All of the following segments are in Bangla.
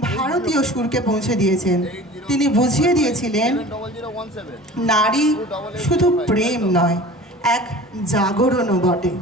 ভারতীয় সুরকে পৌঁছে দিয়েছেন। তিনি বুঝিয়ে দিয়েছিলেন নারী শুধু প্রেম নয়, এক জাগরণও বটে।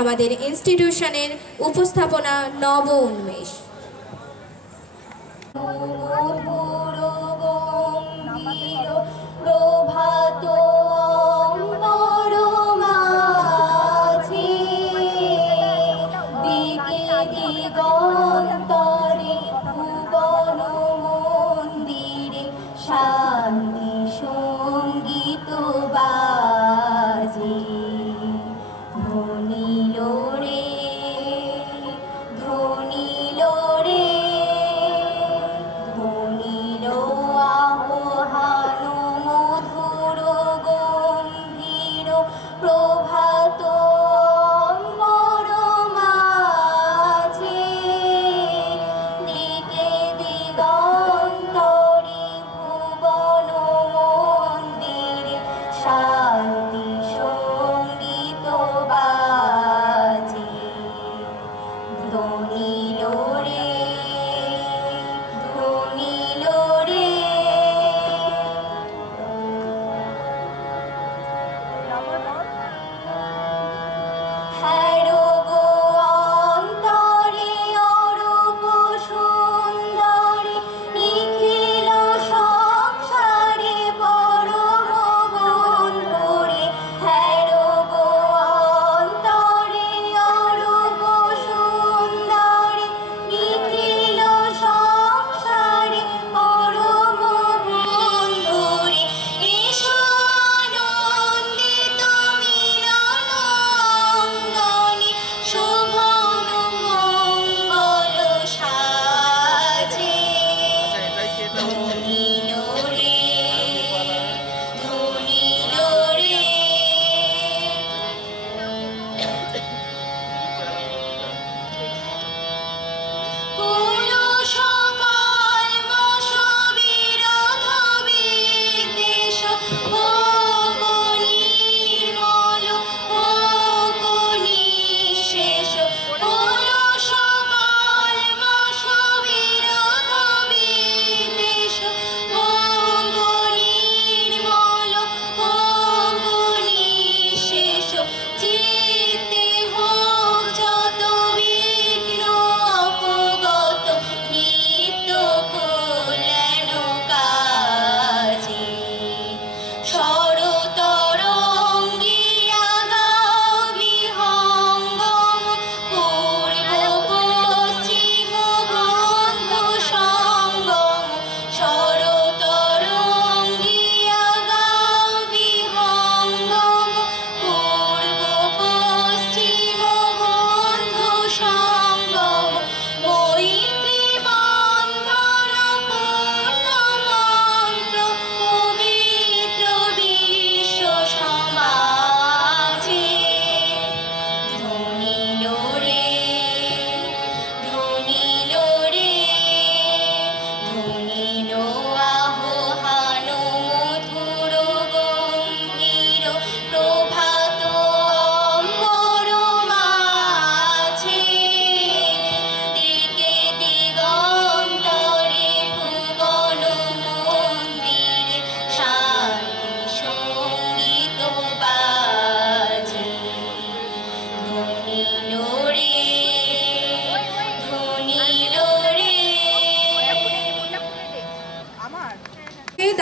আমাদের ইনস্টিটিউশনের উপস্থাপনা নব উন্মেষ। শান্তি সঙ্গীত বাজে ধনিল রে ধনিল রে ধনি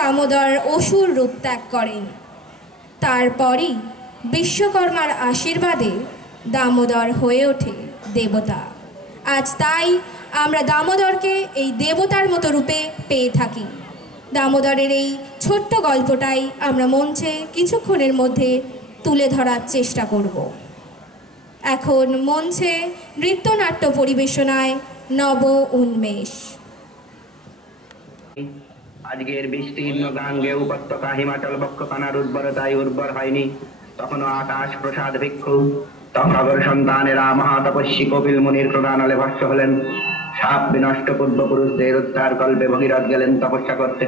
দামোদর অসুর রূপ ত্যাগ করেন। তারপরই বিশ্বকর্মার আশীর্বাদে দামোদর হয়ে ওঠে দেবতা। আজ তাই আমরা দামোদরকে এই দেবতার মতো রূপে পেয়ে থাকি। দামোদরের এই ছোট্ট গল্পটাই আমরা মঞ্চে কিছুক্ষণের মধ্যে তুলে ধরার চেষ্টা করব। এখন মঞ্চে নৃত্যনাট্য পরিবেশনায় নব উন্মেষ। আজকের বিস্তীর্ণ গাঙ্গে উপত্যকা হিমাচল বক্ষকানার উর্বরতায় উর্বর হয়নি, তখনও আকাশ প্রসাদ ভিক্ষু তথাগর সন্তানেরা মহাতপস্বী কপিল মুনির প্রদানলে ভস্য হলেন। সাপ বিনষ্ট পূর্বপুরুষদের উদ্ধার কল্পে ভগীরথ গেলেন তপস্যা করতে।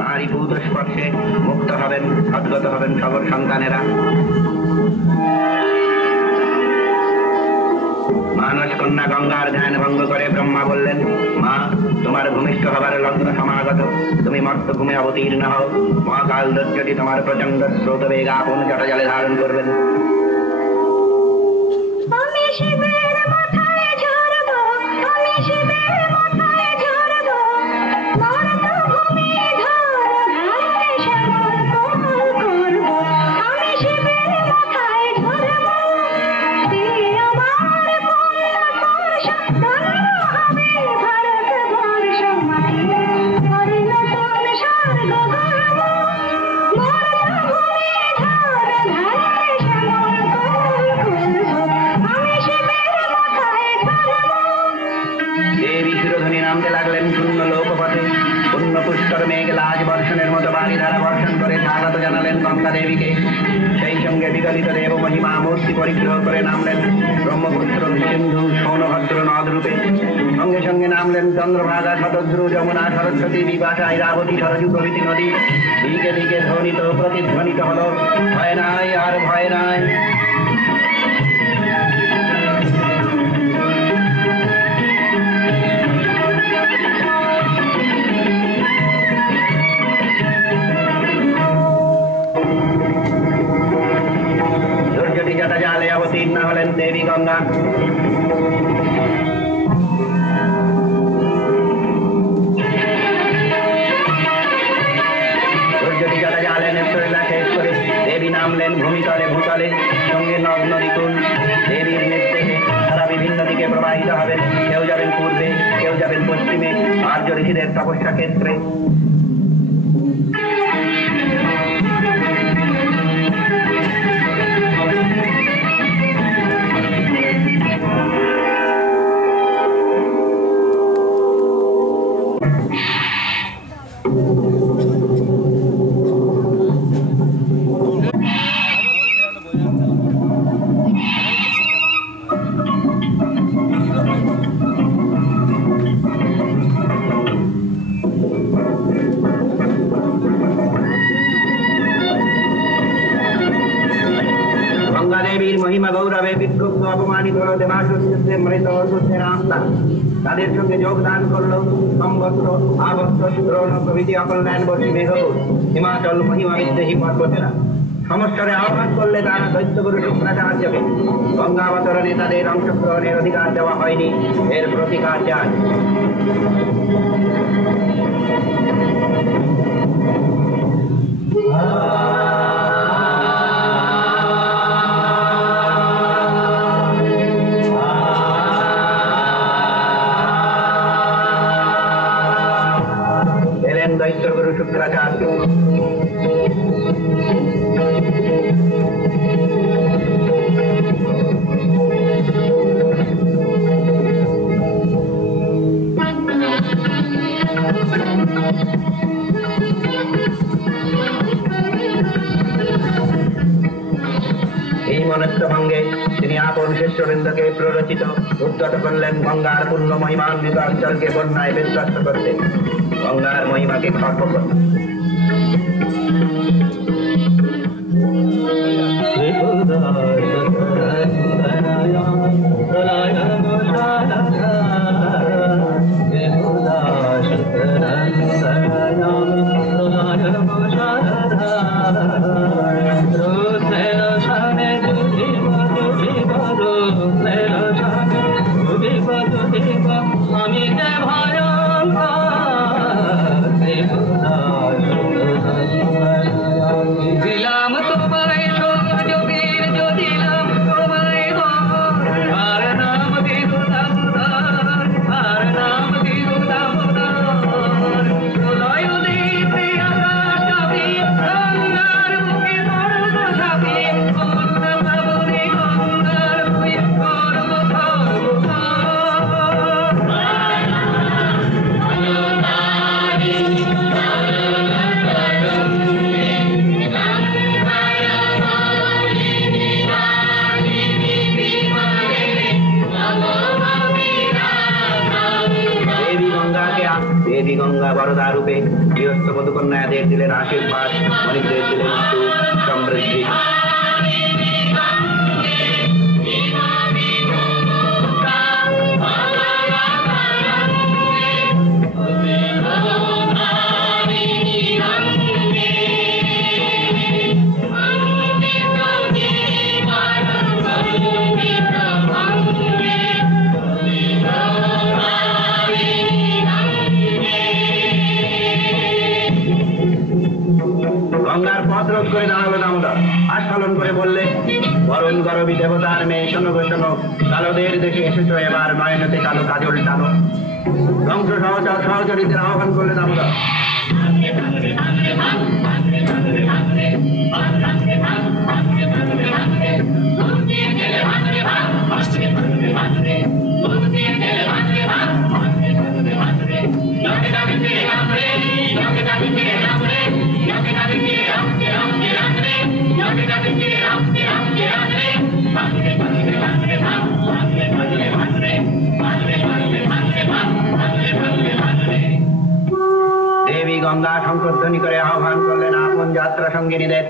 তাঁরই ভূত স্পর্শে মুক্ত হবেন, সদ্গত হবেন সবর সন্তানেরা। মানস কন্যা গঙ্গার ধ্যান ভঙ্গ করে ব্রহ্মা বললেন, মা, তোমার ভূমিষ্ঠ হবার লগ্ন সমাগত, তুমি মর্ত ভূমে অবতীর্ণ হও। মহাকাল দৈত্যটি তোমার প্রচন্ড স্রোত বেগ আপন জটাজলে ধারণ করবেন। সেই সঙ্গে বিগলিত দেব মহিমা মূর্তি পরিগ্রহ করে নামলেন ব্রহ্মপুত্র, সিন্ধু, সৌনভদ্র নদ রূপে। সঙ্গে সঙ্গে নামলেন চন্দ্রভাগা, শতদ্রু, যমুনা, সরস্বতী, বিপাশা, ইরাবতী, সরযূ প্রভৃতি নদী। দিকে দিকে ধ্বনিত প্রতিধ্বনিত হলো, ভয় নাই আর ভয় নাই। জালে অবতীর্ণ হলেন দেবী গঙ্গা। জালে নেত্রলীলা শেষ করে দেবী নামলেন ভূমিতলে ভূতলে। সঙ্গে নগ্ন ঋতুন দেবীর নির্দেশে তারা বিভিন্ন দিকে প্রবাহিত হবেন। কেউ যাবেন পূর্বে, কেউ যাবেন পশ্চিমে, আর্য ঋষিদের তপস্যা ক্ষেত্রে। দেবীর মহিমা গৌরবে বিক্ষুব্ধ অপমানিত হল দেবাসুরে মৃত অসুস্থের আত্মা। তাদের সঙ্গে যোগদান করল সম্বস্ত্র, আবস্ত্র, দ্রোণ প্রভৃতি অকল্যাণবর্ষী মেঘদূত, হিমাচল মহিমা বিদ্বেহী পর্বতেরা। সমস্যারে আহ্বান করলে তারা দৈত্যগুরু শুক্রাচার্য যাবে। গঙ্গাবতরণে তাদের অংশগ্রহণের অধিকার দেওয়া হয়নি, এর প্রতিকার চায়। দৈত্যগুরু শুক্রাচার্য এই মনস্ক ভঙ্গে তিনি আপন শিষ্যবৃন্দকে প্ররোচিত উদ্যত করলেন গঙ্গার পূর্ণ মহিমান্বিত অঞ্চলকে বন্যায় বিধ্বস্ত করতে, গঙ্গার মহিমাকে খর্ব করতে। Rose দেবী গঙ্গা বরদা রূপে গৃহস্থ বধূকন্যাদের দিলেন আশীর্বাদ, মনিবদের দিলেন সুখ সমৃদ্ধি। গঙ্গার পথ রোধ করে দাঁড়ালো দামোদর, আস্ফালন করে বললে, বরণ গরবী দেবতার মেয়ে শোনো গো শোনো, কালোদের দেশে এসেছো এবার নয়নতে কালো কাজল টানো। ধ্বংস সহচরীদের আহ্বান করলে দামোদর। দেবী গঙ্গা শঙ্করধ্বনি করে আহ্বান করলেন আপন যাত্রা সঙ্গিনীদের।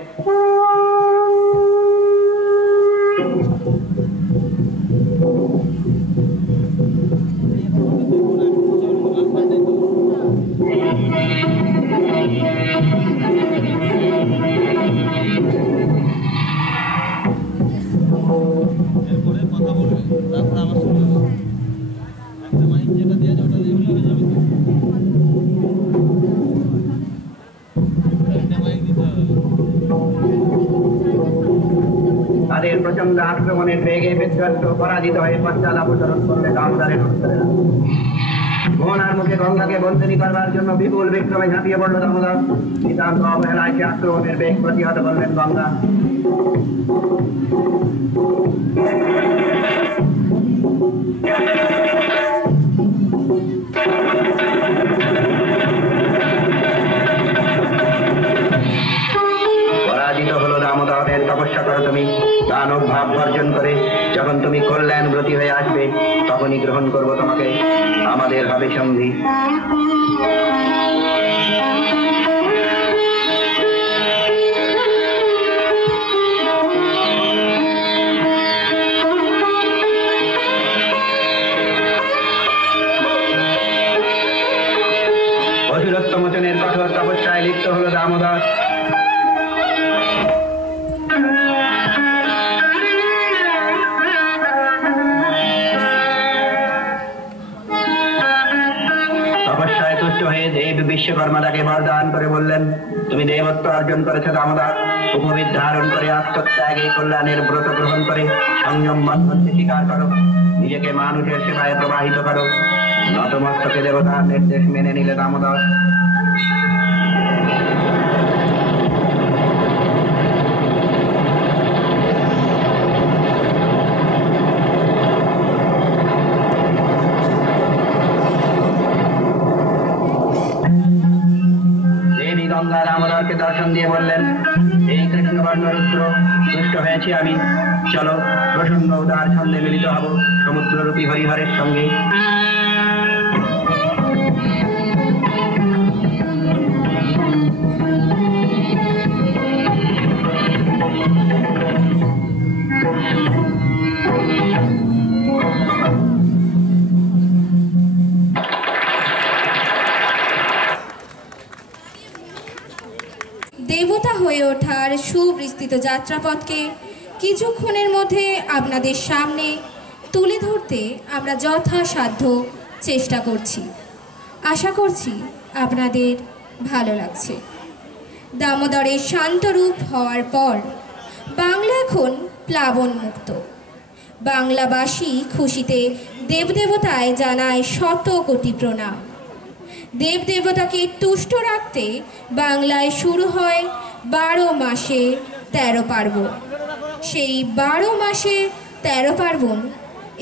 তাদের প্রচন্ড আক্রমণের বেগে বিধ্বস্ত পরাজিত হয়ে পশ্চাদাপসরণ করলে দামোদরের অনুসারীরা। মোহনার মুখে গঙ্গাকে বন্দিনী করবার জন্য বিপুল বিক্রমে ঝাঁপিয়ে পড়ল দামোদর। নিতান্ত অবহেলায় সে আক্রমণের বেগ প্রতিহত করলেন গঙ্গা। পরাজিত হলো দামোদরের তপস্যা করো তুমি, দানব ভাব বর্জন করে যখন তুমি কল্যাণ ব্রতী হয়ে আসবে তখনই গ্রহণ করব তোমাকে, আমাদের হবে সন্ধি। অসুরত্ব মোচনের কঠোর তপস্যায় লিপ্ত হলো দামোদর। তপস্যায় তুষ্ট হয়ে দেব বিশ্বকর্মা তাকে বরদান করে বললেন, তুমি দেবত্ব অর্জন করেছ দামোদর, উপবিদ ধারণ করে আত্মত্যাগে কল্যাণের ব্রত গ্রহণ করে সংযম মধ্যে স্বীকার করো, নিজেকে মানুষের সেবায় প্রবাহিত করো। নতমস্তকে দেবতার নির্দেশ মেনে নিলে দামোদর। দেবী গঙ্গা দামোদরকে দর্শন দিয়ে বললেন, এই কৃষ্ণবর্ণ রুদ্র তুষ্ট হয়েছি আমি, চলো প্রসন্ন উদার ছন্দে মিলিত হব সমুদ্ররূপী হরিহরের সঙ্গে। দেবতা হয়ে ওঠার সুবিস্তৃত যাত্রাপথকে কিছুক্ষণের মধ্যে আপনাদের সামনে তুলে ধরতে আমরা যথাসাধ্য চেষ্টা করছি। আশা করছি আপনাদের ভালো লাগছে। দামোদরের শান্তরূপ হওয়ার পর বাংলা এখন প্লাবন মুক্ত। বাংলাবাসী খুশিতে দেবদেবতায় জানায় শত কোটি প্রণাম। দেবদেবতাকে তুষ্ট রাখতে বাংলায় শুরু হয় 12 মাসে 13 পার্বণ। সেই 12 মাসে 13 পার্বণ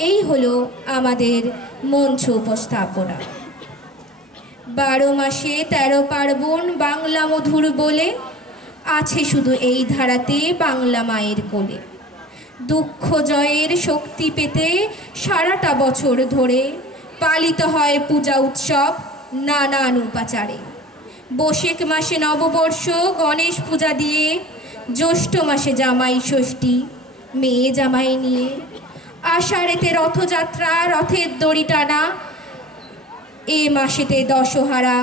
এই হলো আমাদের মঞ্চ উপস্থাপনা। 12 মাসে 13 পার্বণ বাংলা মধুর বলে আছে শুধু এই ধারাতে বাংলা মায়ের কোলে। দুঃখ জয়ের শক্তি পেতে সারাটা বছর ধরে পালিত হয় পূজা উৎসব নানান উপাচারে। বৈশাখ মাসে নববর্ষ গণেশ পূজা দিয়ে, জ্যৈষ্ঠ মাসে জামাই ষষ্ঠী মেয়ে জামাই নিয়ে, আষাঢ়েতে রথযাত্রা রথের দড়ি টানা, এ মাসেতে দশহারা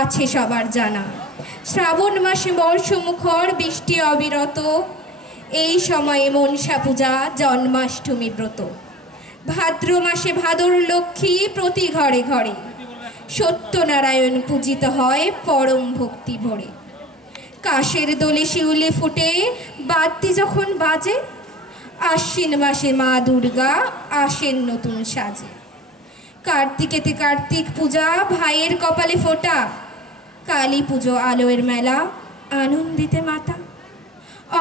আছে সবার জানা। শ্রাবণ মাসে বর্ষমুখর বৃষ্টি অবিরত, এই সময়ে মনসা পূজা জন্মাষ্টমী ব্রত। ভাদ্র মাসে ভাদর লক্ষ্মী প্রতি ঘরে ঘরে, সত্যনারায়ণ পূজিত হয় পরম ভক্তি ভরে। কাশের দোলে শিউলে ফুটে বাদ্যি যখন বাজে, আশ্বিন মাসে মা দুর্গা আসেন নতুন সাজে। কার্তিকেতে কার্তিক পূজা ভাইয়ের কপালে ফোঁটা, কালী পুজো আলোয়ের মেলা আনন্দিতে মাতা।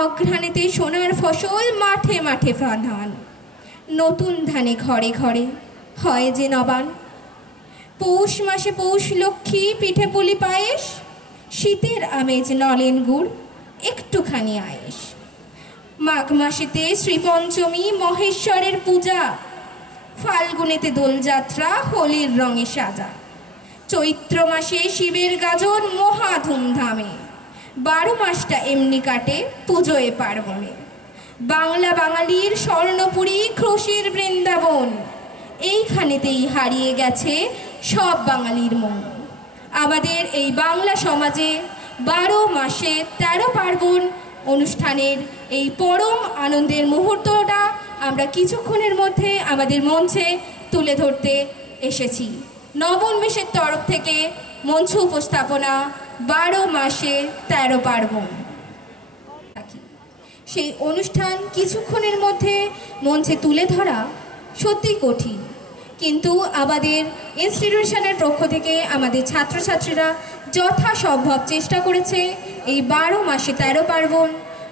অঘ্রাণেতে সোনার ফসল মাঠে মাঠে ধান, নতুন ধানে ঘরে ঘরে হয় যে নবান। পৌষ মাসে পৌষ লক্ষ্মী পিঠে পুলি পায়েস, শীতের আমেজ নলেন গুড় একটুখানি আয়েস। মাঘ মাসেতে শ্রীপঞ্চমী মহেশ্বরের পূজা, ফাল্গুনেতে দোলযাত্রা হোলির রঙে সাজা। চৈত্র মাসে শিবের গাজন মহা ধুমধামে, 12 মাসটা এমনি কাটে পুজোয় পার্বণে। বাংলা বাঙালির স্বর্ণপুরী খুশির বৃন্দাবন, এইখানেতেই হারিয়ে গেছে সব বাঙালির মন। আমাদের এই বাংলা সমাজে 12 মাসে 13 পার্বণ অনুষ্ঠানের এই পরম আনন্দের মুহূর্তটা আমরা কিছুক্ষণের মধ্যে আমাদের মঞ্চে তুলে ধরতে এসেছি। নবোন্মেষের তরফ থেকে মঞ্চ উপস্থাপনা 12 মাসে 13 পার্বণ। সেই অনুষ্ঠান কিছুক্ষণের মধ্যে মঞ্চে তুলে ধরা সত্যি কঠিন, কিন্তু আমাদের ইনস্টিটিউশনের পক্ষ থেকে আমাদের ছাত্রছাত্রীরা যথাসম্ভব চেষ্টা করেছে এই 12 মাসে 13 পার্বণ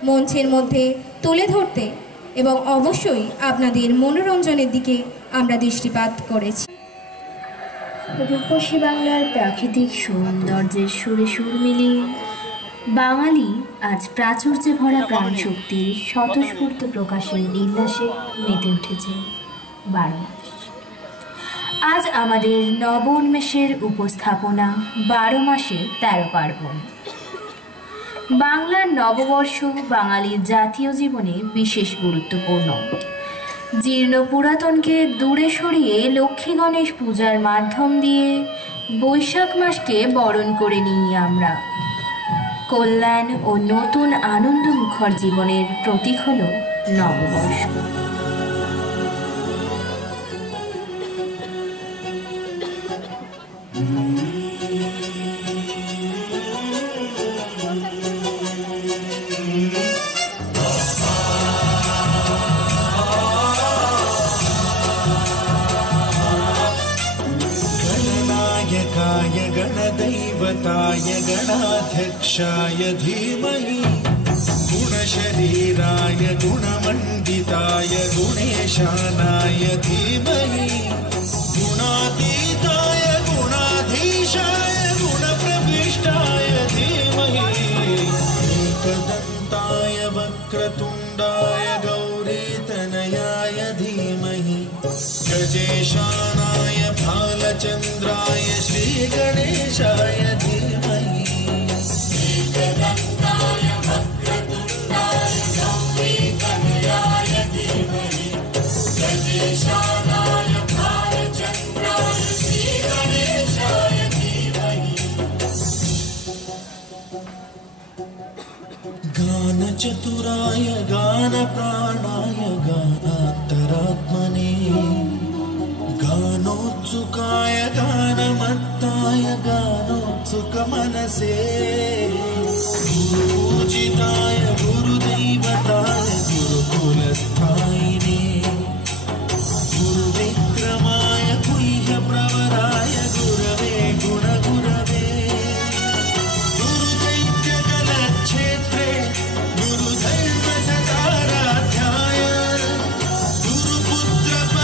মঞ্চের মধ্যে তুলে ধরতে, এবং অবশ্যই আপনাদের মনোরঞ্জনের দিকে আমরা দৃষ্টিপাত করেছি। রূপসী বাংলার প্রাকৃতিক সৌন্দর্যের সুরে সুর মিলিয়ে বাঙালি আজ প্রাচুর্যে ভরা প্রাণশক্তির স্বতঃস্ফূর্ত প্রকাশের উল্লাসে মেতে উঠেছে 12 মাস। আজ আমাদের নব উন্মেষের উপস্থাপনা 12 মাসে 13 পার্বণ। বাংলার নববর্ষ বাঙালির জাতীয় জীবনে বিশেষ গুরুত্বপূর্ণ। জীর্ণ পুরাতনকে দূরে সরিয়ে লক্ষ্মী গণেশ পূজার মাধ্যম দিয়ে বৈশাখ মাসকে বরণ করে নিই আমরা। কল্যাণ ও নতুন আনন্দমুখর জীবনের প্রতীক হল নববর্ষ। गणदैवताय गणाध्यक्षाय धीमहि गुणशरीराय गुणमण्डिताय गुणेशानाय धीमहि गुणातीताय गुणाधीशाय गुणप्रविष्टाय धीमहि एकदन्ताय वक्रतुण्डाय गौरीतनयाय धीमहि गजेशानाय भालचन्द्राय श्रीगणेशाय धीमहि एकदन्ताय वक्रतुण्डाय गौरीतनयाय धीमहि गजेशानाय भालचन्द्राय श्रीगणेशाय धीमहि गानचतुराय गानप्राणाय गानान्तरात्मने गानोत्सुकाय गानमत्ताय गानोत्सुकमनसे गुरुपूजिताय गुरुदैवताय गुरुकुलस्थायिने गुरुविक्रमाय गुह्यप्रवराय गुरवे गुणगुरवे गुरुदैत्यकलक्षेत्रे गुरुधर्मसदाराध्याय गुरुपुत्रपरित्रात्रे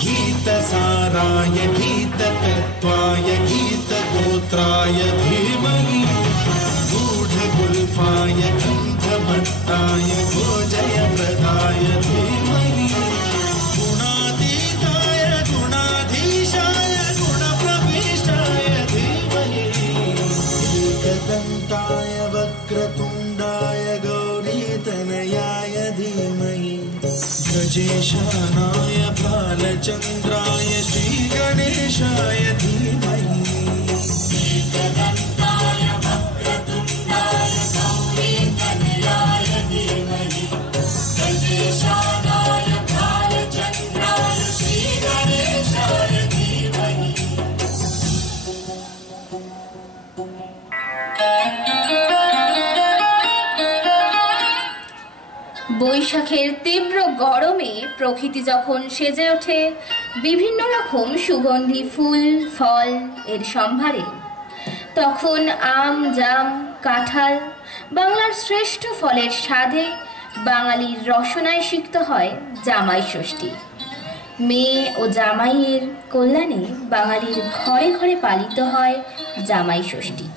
गीत तनयाय धीमहि गजेशानाय बालचन्द्राय श्रीगणेशाय धीमहि বৈশাখের তীব্র গরমে প্রকৃতি যখন সেজে ওঠে বিভিন্ন রকম সুগন্ধি ফুল ফল এর সম্ভারে, তখন আম জাম কাঁঠাল বাংলার শ্রেষ্ঠ ফলের স্বাদে বাঙালির রসনায় সিক্ত হয় জামাই ষষ্ঠী। মেয়ে ও জামাইয়ের কল্যাণে বাঙালির ঘরে ঘরে পালিত হয় জামাই ষষ্ঠী।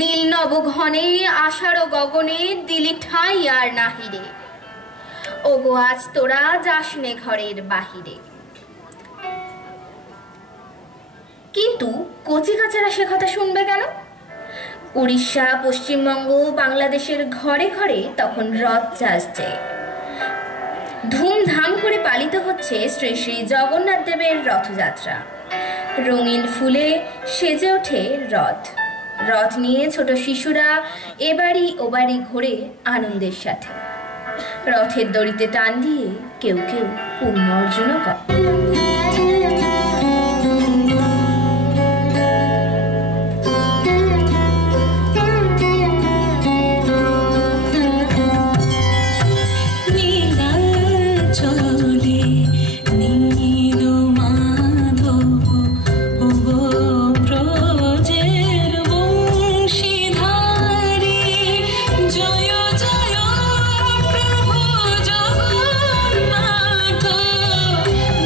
নীল নবঘনে আষাঢ় গগনে দিলি ঠাঁই আর নাহিরে, ওগো আজ তোরা যাসনে ঘরের বাহিরে। কিন্তু কচিকাচারা সে কথা শুনবে কেন? উড়িষ্যা পশ্চিমবঙ্গ বাংলাদেশের ঘরে ঘরে তখন রথ আসছে, ধুমধাম করে পালিত হচ্ছে শ্রী শ্রী জগন্নাথ দেবের রথযাত্রা। রঙিন ফুলে সেজে ওঠে রথ, রথ নিয়ে ছোট শিশুরা এবাড়ি ওবাড়ি ঘোরে আনন্দের সাথে। রথের দড়িতে টান দিয়ে কেউ কেউ পুণ্য অর্জনও করে।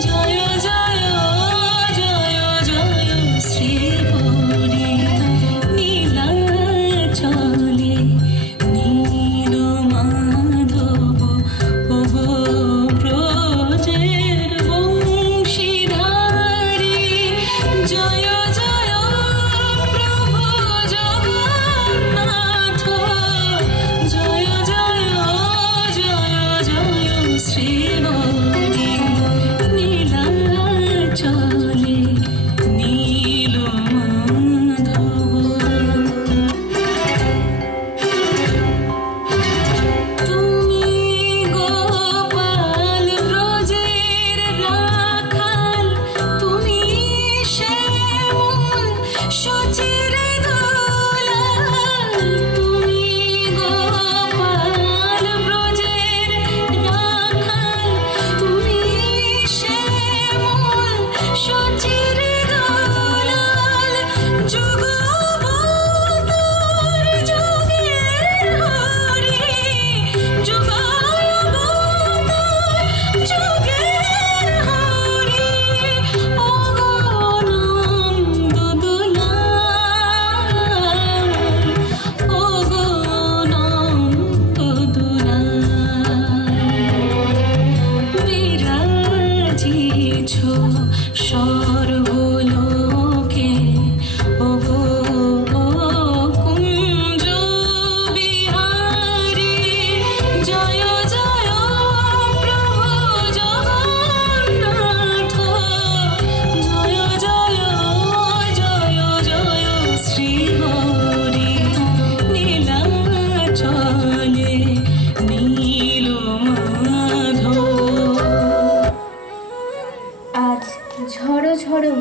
জয়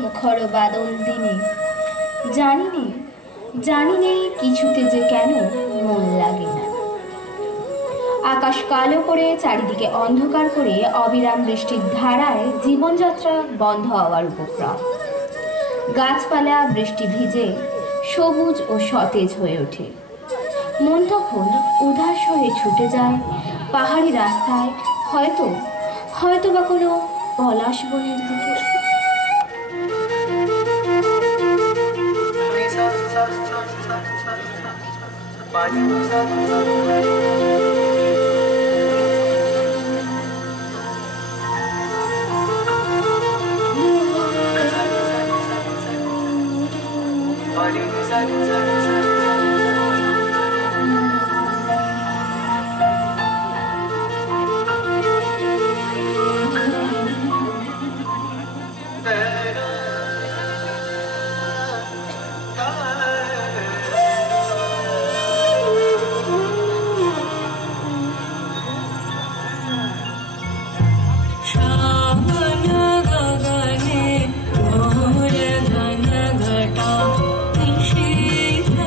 মুখর বাদল দিনে জানি নেই কিছুতে যে কেন মন লাগে না। আকাশ কালো করে চারিদিকে অন্ধকার করে অবিরাম বৃষ্টির ধারায় জীবনযাত্রা বন্ধ হওয়ার উপক্রম। গাছপালা বৃষ্টি ভিজে সবুজ ও সতেজ হয়ে ওঠে। মন তখন উদাস হয়ে ছুটে যায় পাহাড়ি রাস্তায়, হয়তো বা কোনো পলাশ বনের দিকে। गगने घोर घन घटा निशीथ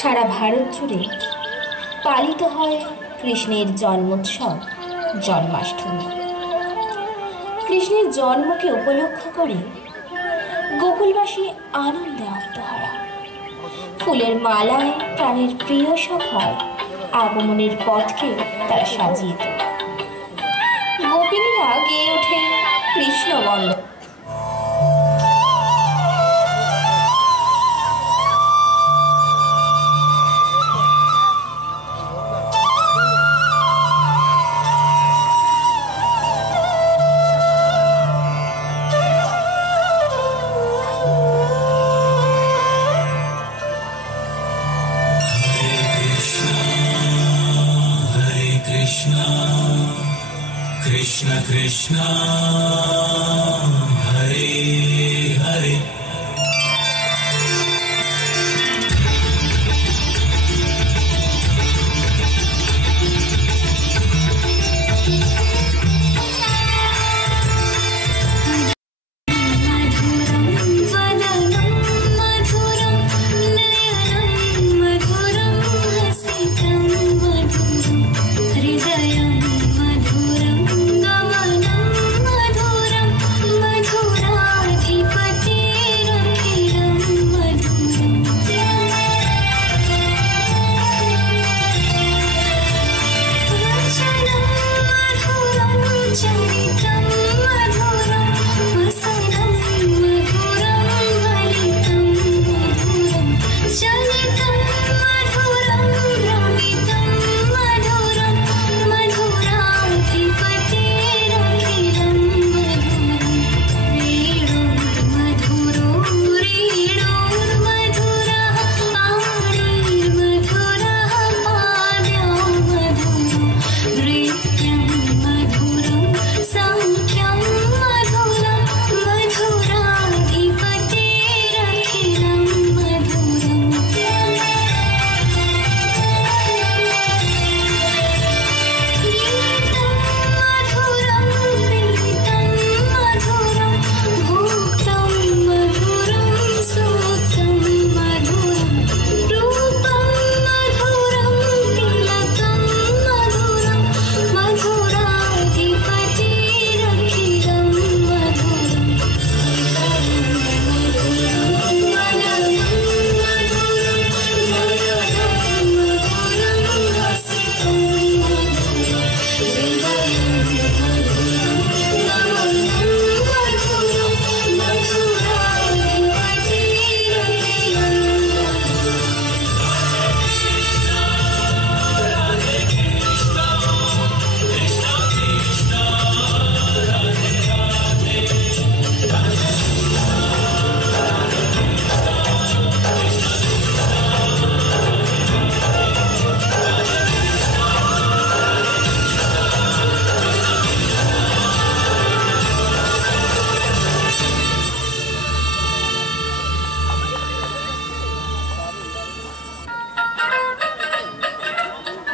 সারা ভারত জুড়ে পালিত হয় কৃষ্ণের জন্মোৎসব জন্মাষ্টমী। কৃষ্ণের জন্মকে উপলক্ষ করে গোকুলবাসী আনন্দে আত্মহারা। ফুলের মালায় প্রাণের প্রিয় সখার আগমনের পথকে তারা সাজিয়ে তোলে। গোপিনীরা গেয়ে ওঠে কৃষ্ণ বন্দনা। Krishna Krishna Hare Hare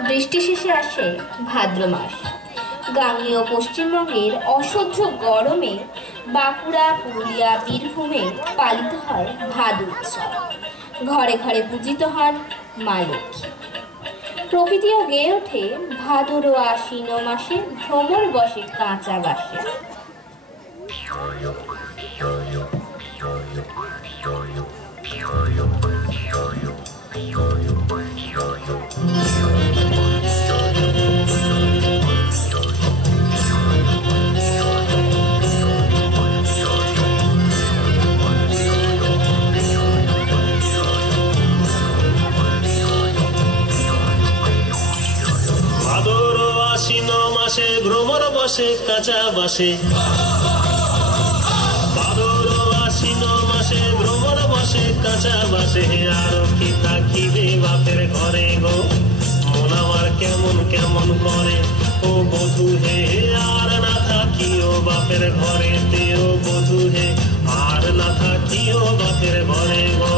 বৃষ্টি শেষে আসে ভাদ্র মাস। গাঙ্গেয় পশ্চিমবঙ্গের অসহ্য গরমে বাঁকুড়া, পুরুলিয়া, বীরভূমে পালিত হয় ভাদ উৎসব। ঘরে ঘরে পূজিত হন মা লক্ষ্মী। প্রকৃতিও গেয়ে ওঠে ভাদর ও আশ্বিন মাসে ভ্রমর বসে কাঁচা বাসে। ভ্রমর বসে কাঁচা বাসে, ভাদর আশ্বিন মাসে ভ্রমর বসে কাঁচা বাসে। আরো কি থাকিবে বাপের ঘরে গো, মন আমার কেমন কেমন করে ও বধূ হে। আর না থাকিও বাপের ঘরে তেও বধূ হে, আর না থাকিও বাপের ঘরে গো।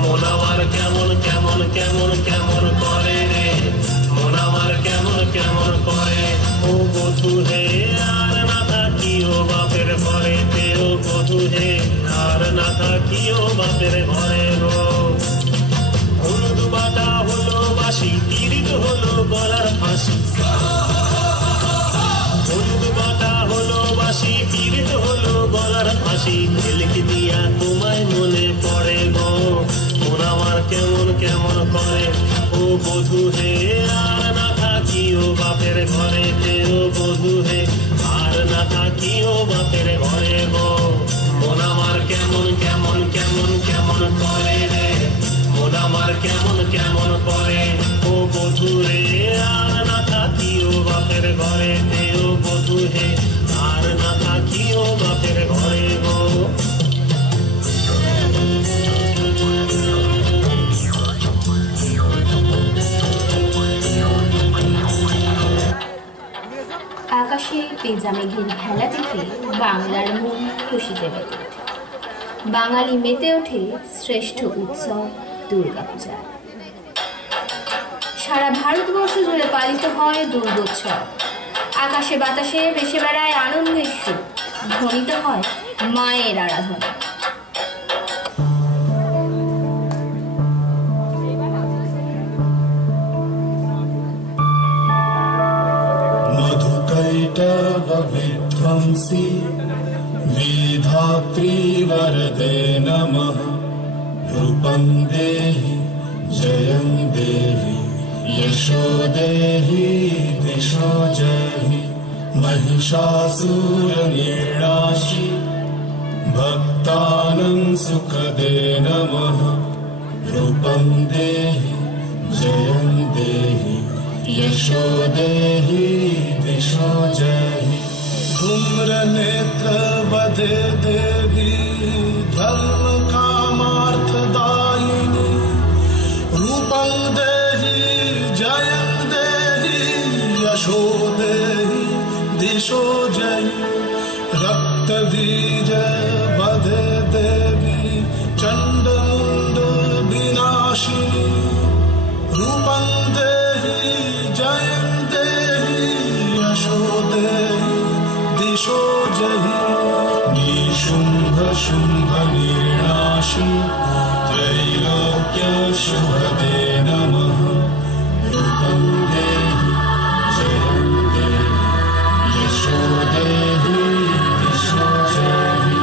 মন আমার কেমন কেমন কেমন কেমন করে রে, মন আমার কেমন কেমন করে ও বধূ হে। আর না থাকিও বাপের ঘরে তেও বধূ হে, আর না থাকিও বাপের ঘরে গো। হলুদ বাটা বধূ হে আর না থাকিও বাপের ঘরেতে, ও বধূ হে আর না থাকিও বাপের ঘরে গো। মন আমার কেমন কেমন কেমন কেমন করে রে, মন আমার কেমন কেমন করে, ও বধূ রে আর না থাকিও বাপের ঘরেতে, ও বধূ হে আর না থাকিও বাপের ঘরে গো। আকাশে পেঁজা মেঘের খেলা দেখে বাংলার মন খুশিতে মেতে ওঠে। বাঙালি মেতে ওঠে শ্রেষ্ঠ উৎসব দুর্গাপূজা। সারা ভারতবর্ষ জুড়ে পালিত হয় দুর্গোৎসব। আকাশে বাতাসে ভেসে বেড়ায় আনন্দের সুর, ধ্বনিত হয় মায়ের আরাধনা। विध्वंसी विधात्री वरदे नमः। रूपं देहि जयं देहि यशो देहि दिशो जहि। महिषासुरनिर्नाशि भक्तानां सुखदे नमः। रूपं देहि जयं देहि यशो देहि दिशो जहि। धूम्रनेत्र वधे देवी धर्म कामार्थदायिनी। रूपं देहि जयं देहि यशो देहि दिशो जहि। रक्तबीज वधे देवी चण्डमुण्ड विनाशिनी। रूपं देहि जयं देहि यशो देहि दिशो जहि। निशुम्भ शुम्भ निर्नाशि त्रैलोक्य शुभदे नमः। रूपं देहि जयं देहि यशो देहि दिशो जहि।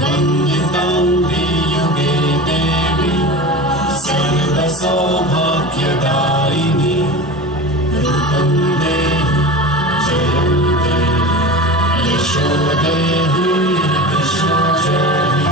वन्दितां वियुगे देवी सर्वसौभाग्यदायिनी। रूपं देहि जयं देहि यशो देहि दिशो जहि।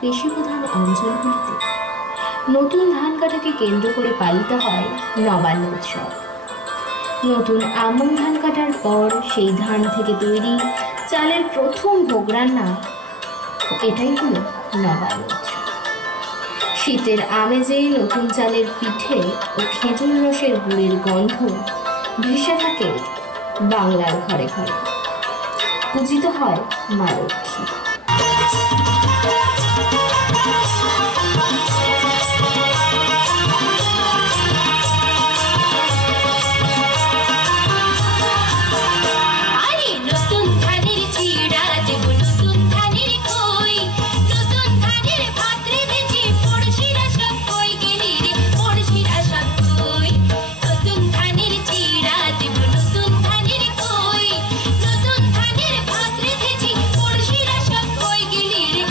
কৃষিপ্রধান অঞ্চলগুলিতে নতুন ধান কাটাকে কেন্দ্র করে পালিত হয় নবান্ন উৎসব। নতুন আমন ধান কাটার পর সেই ধান থেকে তৈরি চালের প্রথম ভোগ রান্না, এটাই হলো নবান্ন উৎসব। শীতের আমেজে নতুন চালের পিঠে ও খেজুর রসের গুড়ের গন্ধ ভেসে থাকে বাংলার ঘরে ঘরে। পূজিত হয় মা লক্ষ্মী। নতুন ধানের ভাত রেঁধেছি, পড়শিরা সব কই গেলি রে।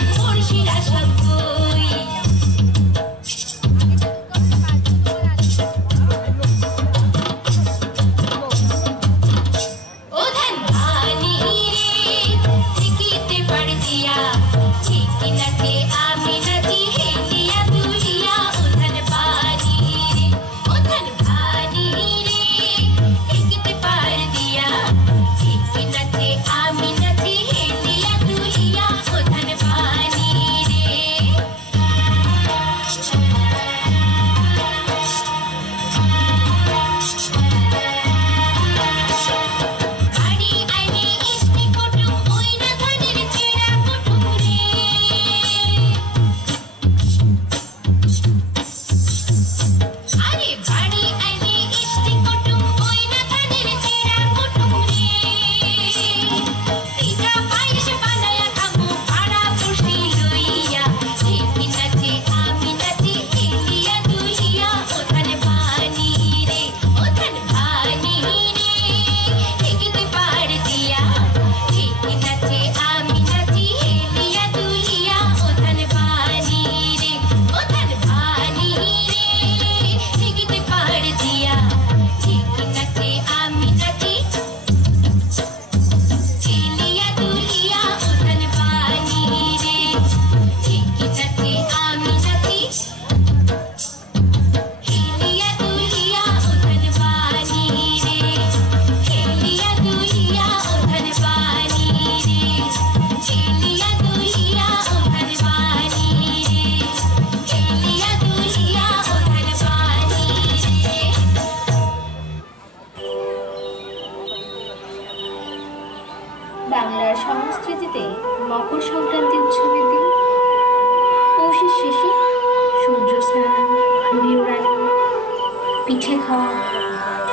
পিঠে খাওয়া,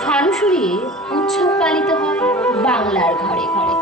ফানুস উড়িয়ে উৎসব পালিত হয় বাংলার ঘরে ঘরে।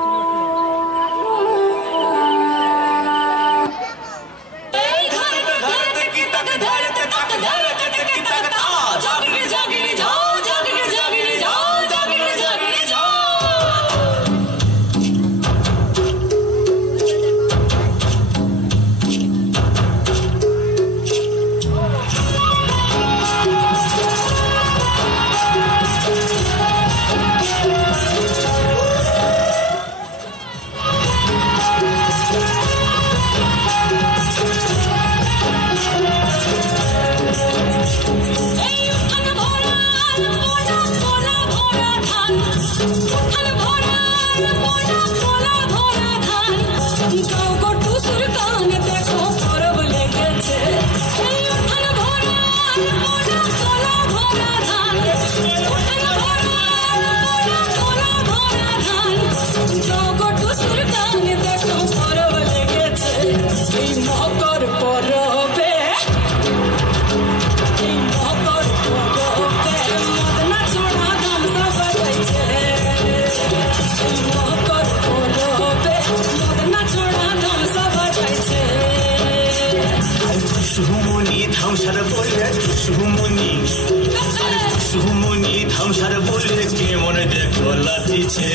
সুমনি ধামসার বলে কে মনে দেখো লাথিছে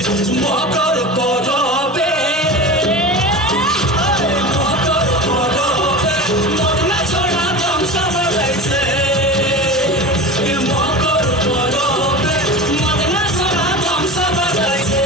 মকর করবে মকর করবে মদনা ছড়া ধামসা বাজাইছে মকর করবে মদনা ছড়া ধামসা বাজাইছে।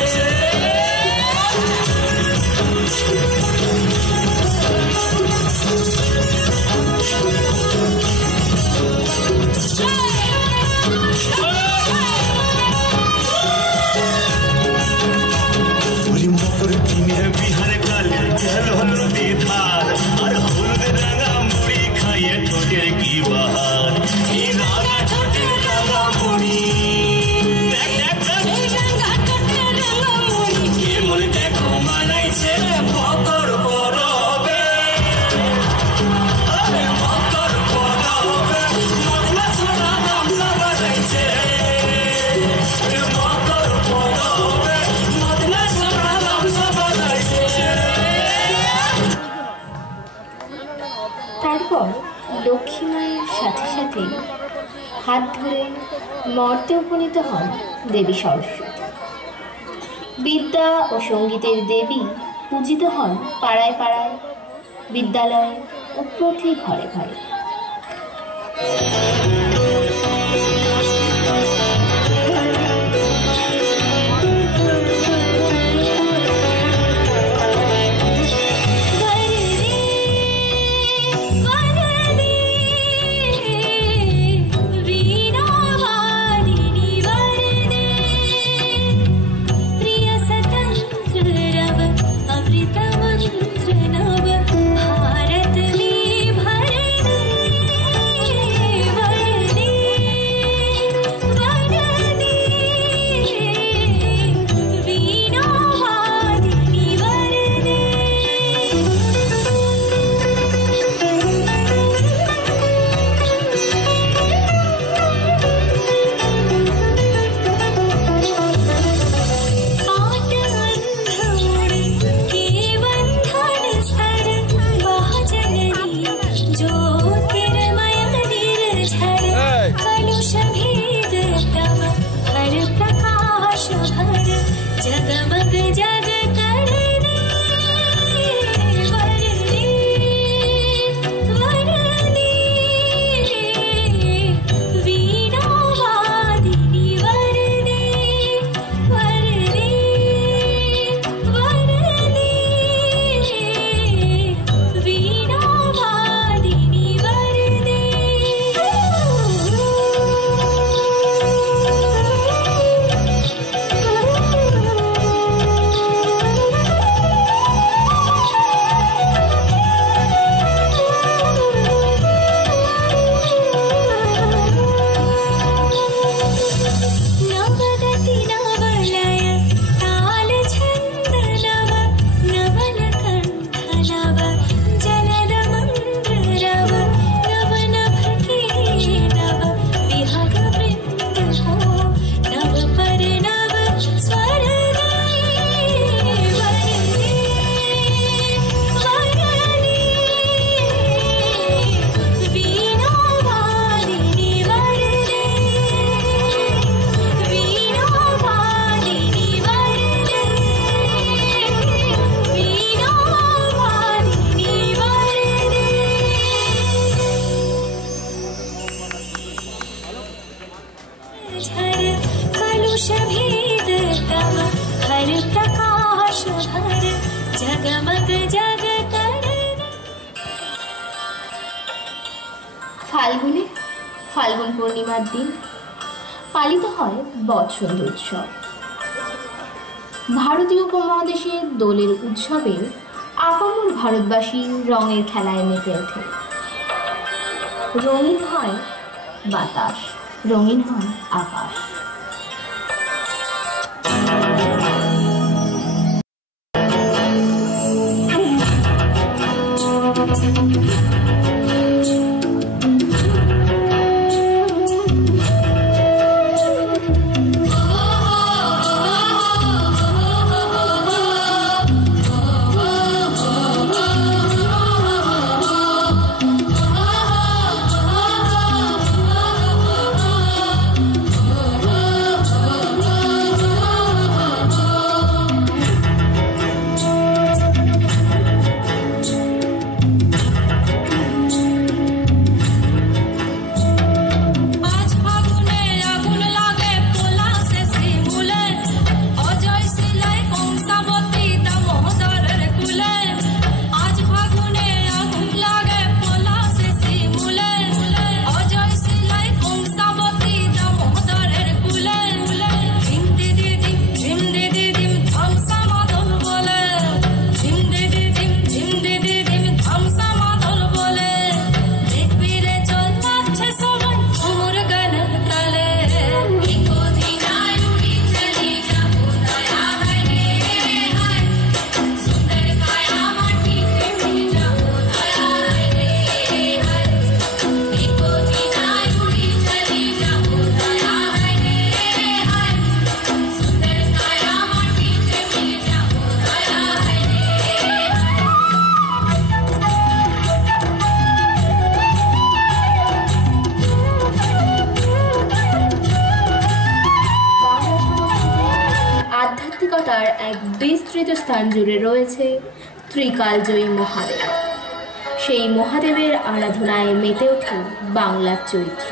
বিহারে কালে গেল নদী ধার আর হলুদ রাঙা মুড়ি খাইয়ে ঠোঁটের কি বাহার এই রাঙা ঠোঁটের রাঙা মুড়ি কে মনে দেখো মানাইছে মকর করবে মকর করবে মদনা ছড়া ধামসা বাজাইছে মকর করবে মদনা ছড়া ধামসা বাজাইছে। তারপর লক্ষ্মী মায়ের সাথে সাথে হাত ধরে মর্তে উপনীত হন দেবী সরস্বতী। বিদ্যা ও সঙ্গীতের দেবী পূজিত হন পাড়ায় পাড়ায়, বিদ্যালয়ে ও প্রতি ঘরে ঘরে। भारत में भर दे ফাল্গুন পূর্ণিমার দিন পালিত হয় বৎসন্ত উৎসব। ভারতীয় উপমহাদেশের দোলের উৎসবে আপামর ভারতবাসী রঙের খেলায় মেতে ওঠে। রঙিন হয় বাতাস, রঙিন হয় আকাশ। আধ্যাত্মিকতার এক বিস্তৃত স্থান জুড়ে রয়েছে ত্রিকালজয়ী মহাদেব। সেই মহাদেবের আরাধনায় মেতে ওঠে বাংলার চরিত্র।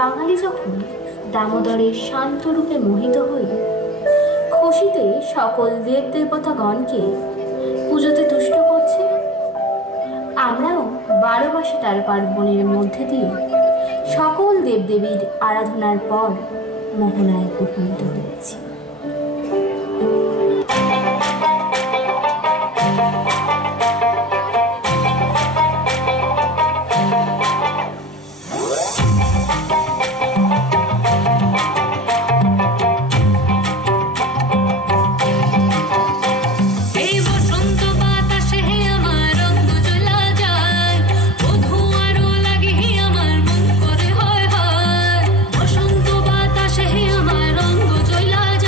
বাঙালি যখন দামোদরের শান্ত রূপে মোহিত হই, খুশিতে সকল দেব দেবতাগণকে পুজোতে তুষ্ট করছে, আমরাও 12 মাসে তার পার্বণের মধ্যে দিয়ে সকল দেবদেবীর আরাধনার পর মোহনায় উপনীত হয়েছি। বসন্ত বাতাসে আমার রঙ্গ চলা যায়।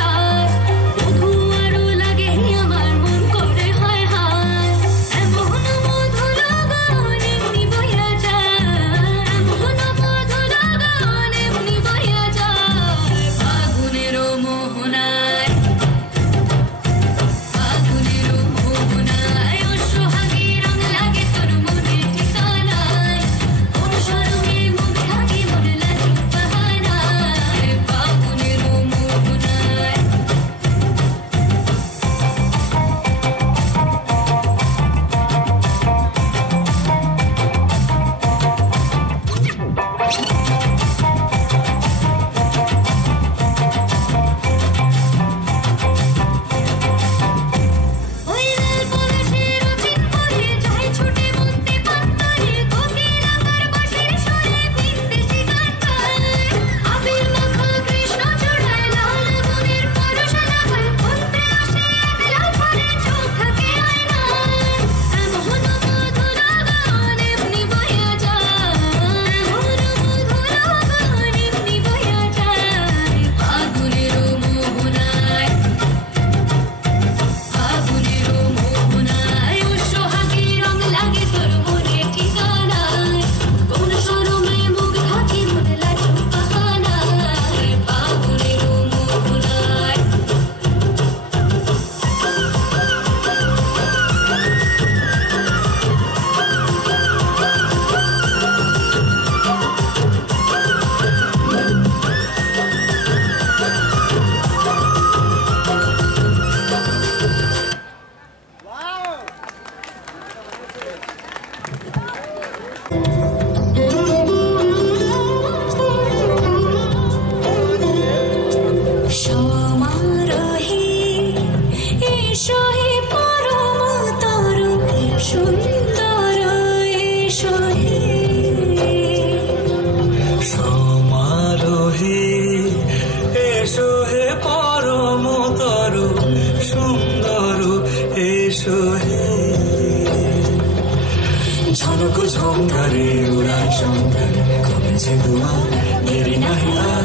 সন্তান কমেছে দুয়ার দেরি নাহি আর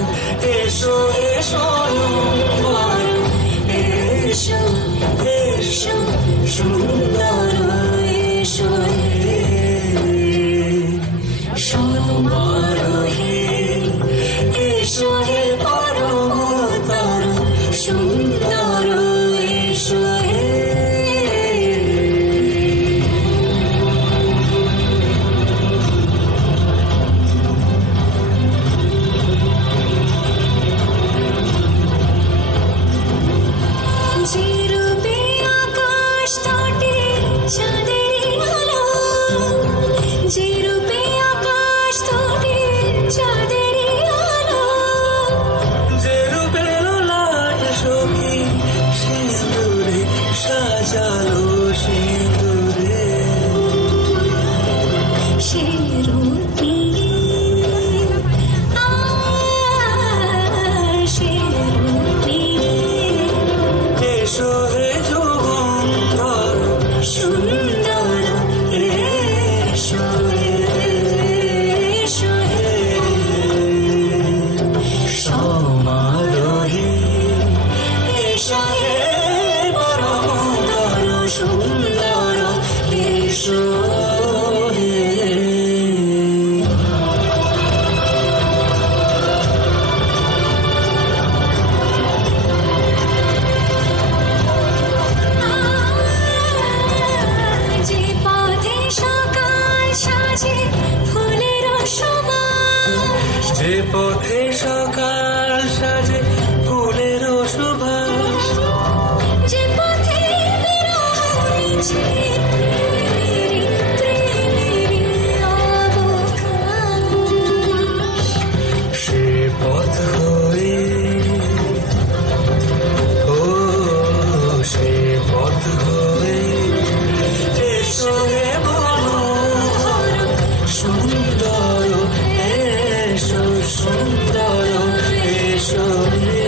এসো এসো এসো এসো সুন্দর এসো সমারোহে এসো হে পরমতর সুন্দর এসো হে চিরবে আকাশ তটে চাঁদেরই আলো চিরবে আকাশ তটে চাঁদেরই আলো যেরূপে ললাট সখী সিঁদুরে সাজালো সিঁদুরে সেরূপ নিয়ে সেরূপ নিয়ে এসো হে যুগন্ধর সুন্দর এসো এসো হে সমারোহে এসো হে পরমতর সুন্দর এসো হে যে পথে সকাল সাজে ফুলের সুবাস যে পথে সকাল সাজে ফুলের সুবাস যে পথে মিছে প্রেমেরই অবকাশ সে পথ হয়ে ও সে পথ হয়ে এসো হে মনোহর সুন্দর এসো সুন্দর এসো হে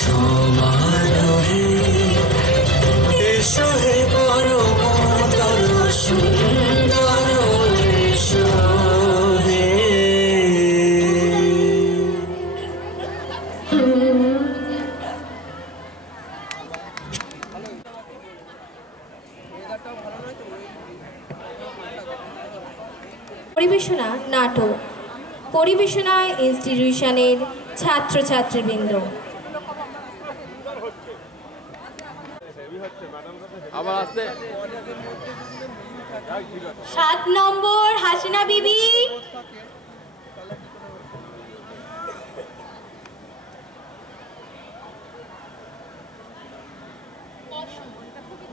সমারোহে এসো হে পরমতর সুন্দর এসো হে পরিবেশনা নাটক পরিবেশনায় ইনস্টিটিউশনের ছাত্রছাত্রীবৃন্দ। সাত নম্বর হাসিনা বিবি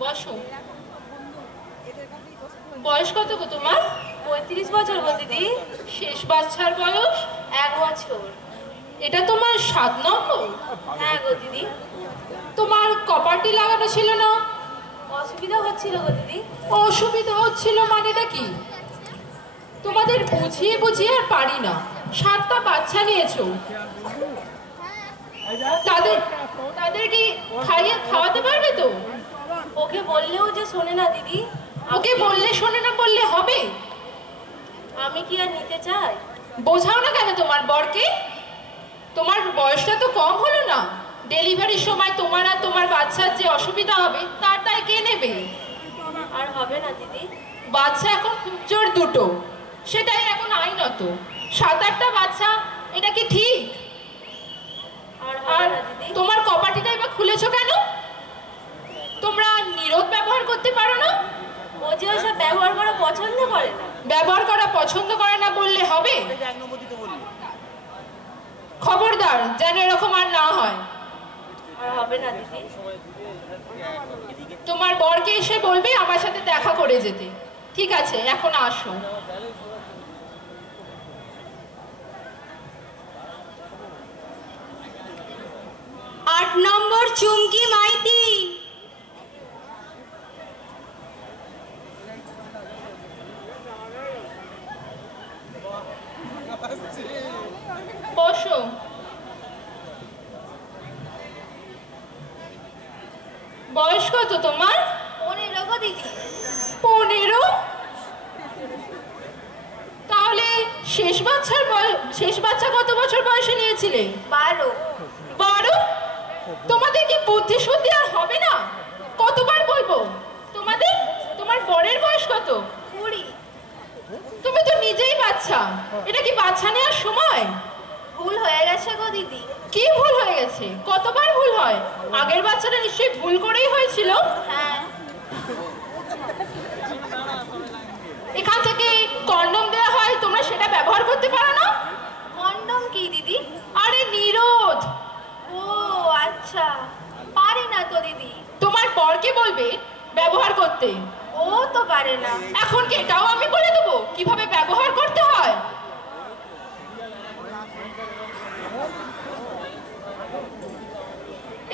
বসো। বয়স কত গো তোমার? 35 বছর গো দিদি। শেষ বাচ্চার বয়স 1 বছর। এটা তোমার 7 নম্বর? হ্যাঁ গো দিদি। তোমার কপারটি লাগানো ছিল না? অসুবিধা হচ্ছিল গো দিদি। অসুবিধা হচ্ছিল মানেটা কি? তোমাদের বুঝিয়ে বুঝিয়ে আর পারি না। 7টা বাচ্চা নিয়েছো, তাদের কি খাওয়াতে পারবে তো? ওকে বললেও যে শোনে না দিদি। ওকে বললে শোনে না বললে হবে? আমি কি আর নিতে চাই? বোঝাও না কেন তোমার বরকে? তোমার বয়সটা তো কম হলো না? ডেলিভারির সময় তোমার আর তোমার বাচ্চার যে অসুবিধা হবে তার দায় কে নেবে? আর হবে না দিদি। বাচ্চা এখন খুব জোর 2টো, সেটাই এখন আইনত। 7-8টা বাচ্চা, এটা কি ঠিক? আর তোমার কপাটিটা এবার খুলেছো কেন? তোমরা নিরোধ ব্যবহার করতে পারো না? ও যে ওইসব ব্যবহার করা পছন্দ করে না। ব্যবহার করা পছন্দ করে না বললে হবে? খবরদার যেন এরকম আর না হয়। আর হবে না দিদি। তোমার বরকে এসে বলবে আমার সাথে দেখা করে যেতে। ঠিক আছে, এখন আসো। আট নম্বর চুমকি মাইতি। বসো। বয়স কত তোমার? 15 গো দিদি। 15? বয়সে নিয়েছিলে? 12। 12? তোমাদের কি বুদ্ধি শুদ্ধি আর হবে না? কতবার বলবো তোমাদের? তোমার বরের বয়স কত? 20। তুমি তো নিজেই বাচ্চা, এটা কি বাচ্চা নেওয়ার সময়? ভুল হয়ে গেছে গো দিদি। কি ভুল হয়ে গেছে? কতবার ভুল হয়? আগের বাচ্চাটা নিশ্চয়ই ভুল করেই হয়েছিল। হ্যাঁ। এখান থেকে কন্ডম দেওয়া হয়, তোমরা সেটা ব্যবহার করতে পারো না? কন্ডম কি দিদি? আরে নিরোধ। ও আচ্ছা, পারি না তো দিদি। তোমার বরকে বলবে ব্যবহার করতে। ও তো পারে না। এখন কি এটাও আমি বলে দেবো কিভাবে ব্যবহার করতে হয়?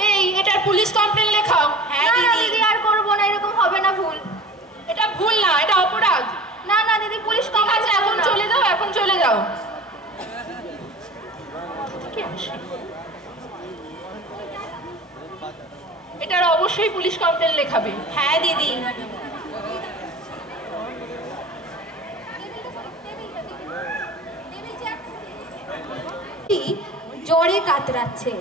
এই এটার পুলিশ কমপ্লেন লেখাও। হ্যাঁ দিদি, আর করবো না, এরকম হবে না ভুল। এটা ভুল না, এটা অপরাধ। না না দিদি, পুলিশ ঠিক আছে, এখন চলে যাও, এখন চলে যাও। এটার অবশ্যই পুলিশ কমপ্লেন লেখাবে। হ্যাঁ দিদি। জ্বরে কাতরাচ্ছে।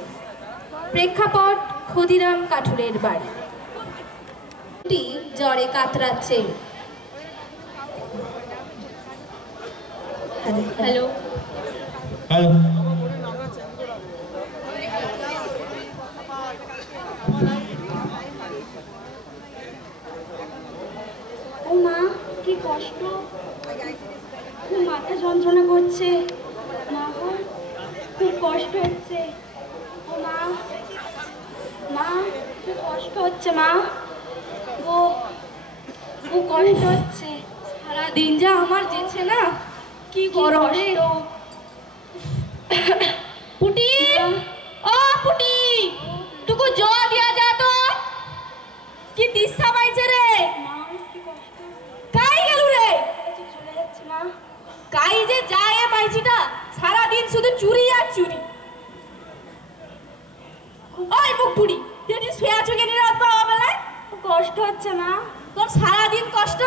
প্রেক্ষাপট ক্ষুদিরাম কাঠুরের বাড়ি। জ্বরে কাতরাচ্ছে। হ্যালো। ও মা, কি কষ্ট, খুব মাথা যন্ত্রণা করছে। মা গো, খুব কষ্ট হচ্ছে। ও মা, মা খুব কষ্ট হচ্ছে। মা গো, খুব কষ্ট হচ্ছে। সারাদিন যা আমার যেছে না, কি করো রে। পুটি, ও পুটি, টুকু জল দিয়া যা তো। কি দিশা পাইছে রে? মা কি কষ্ট, কাই গেলু রে? চলে যাচ্ছে মা। কাই যে যায় এ পাইছিটা, সারাদিন শুধু চুরি আর চুরি। ওই মুখ পুড়ি, তুই শুয়ে আছো কেন রাত বাবা বেলায়? খুব কষ্ট হচ্ছে মা। তোর সারাদিন কষ্ট,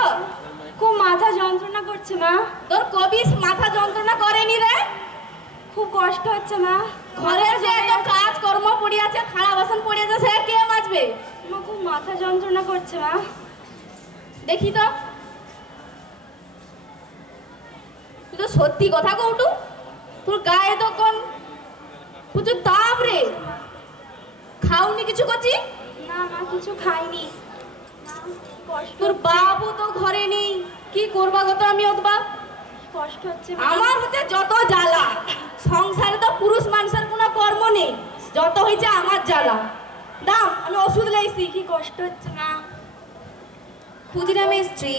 খুব মাথা যন্ত্রণা করছে মা। তোর কবি মাথা যন্ত্রণা করেনি রে? খুব কষ্ট হচ্ছে মা। ঘরে যে এত কাজ কর্ম পড়ে আছে, থালা বাসন পড়ে আছে, সে কে মাজবে? মা খুব মাথা যন্ত্রণা করছে মা। দেখি তো, তুই তো সত্যি কথা কৌটু, তোর গায়ে তো কোন প্রচুর তাপ রে। খাওনি কিছু করছি? না মা, কিছু খাইনি। কষ্ট, তোর বাবু তো ঘরে নেই, কি করবা গো? তো আমি অতবা কষ্ট হচ্ছে মা। আমার হচ্ছে যত জ্বালা, সংসারে তো পুরুষ মানুষের কোনো কর্ম নেই, যত হয়েছে আমার জ্বালা। দাও, আমি ওষুধ লাইছি। কি কষ্ট হচ্ছে মা। ক্ষুদিরামের স্ত্রী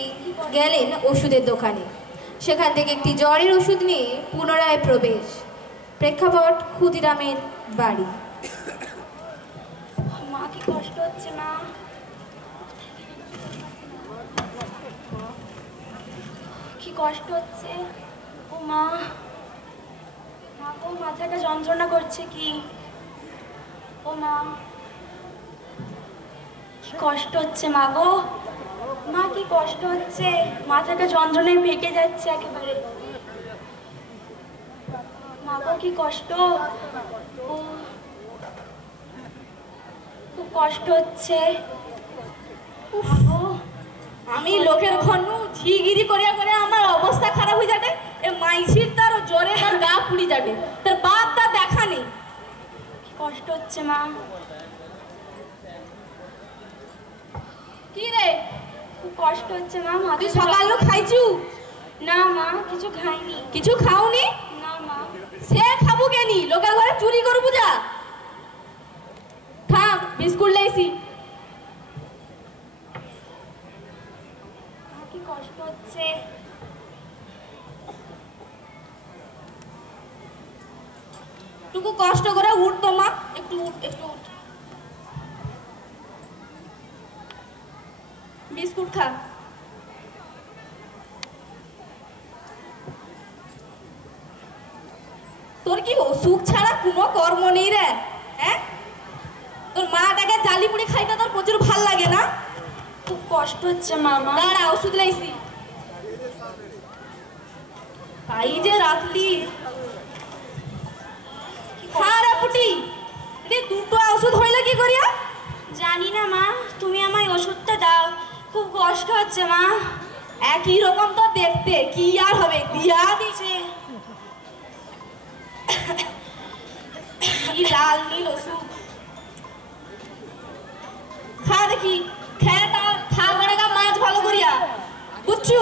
গেলেন ওষুধের দোকানে। সেখান থেকে একটি জ্বরের ওষুধ নিয়ে পুনরায় প্রবেশ। প্রেক্ষাপট ক্ষুদিরামের বাড়ি। মা কি কষ্ট হচ্ছে মা। কি কষ্ট হচ্ছে। ও মা, মা গো, মাথাটা যন্ত্রণা করছে কি। ও মা, কি কষ্ট হচ্ছে মা গো। মা কি কষ্ট হচ্ছে, মাথাটা যন্ত্রণায় ভেঙে যাচ্ছে একেবারে। মা গো, কি কষ্ট। ও, খুব কষ্ট হচ্ছে। মা গো, আমি লোকের ঘন্নু ঝিগিরি করিয়া করে আমার অবস্থা খারাপ হয়ে যাবে। এ মাইসির তার জ্বরে তার গা পুড়ি যাবে, তার বাপ তার দেখা নেই। কি কষ্ট হচ্ছে মা। কি রে, খুব কষ্ট হচ্ছে মা। তুই সকালে খাইছু? না মা, কিছু খাইনি। কিছু খাওনি? না মা। সে খাবো কেনি, লোকের ঘরে চুরি করবো যা। থাক, বিস্কুট লাইছি। মা কি কষ্ট হচ্ছে। টুকু কষ্ট করে উঠ তো মা, একটু উঠ, একটু উঠ। বিস্কুট খা। তোর কি অসুখ ছাড়া কোনো কর্ম নেই রে? হ্যাঁ, তোর মাটাকে জালি পুড়ি খাইতে তোর প্রচুর ভাল লাগে না? খুব কষ্ট হচ্ছে মামা। দাঁড়া, ওষুধ লাইছি। তাই যে রাতলি জানি না মা, তুমি আমায় ওষুধটা দাও, খুব কষ্ট হচ্ছে মা। একই রকম তো দেখতে, কি আর হবে, দিয়া দিছে। কি লাল নীল ওষুধ, খা দেখি, খা করে মাছ ভালো করিয়া, বুঝছু?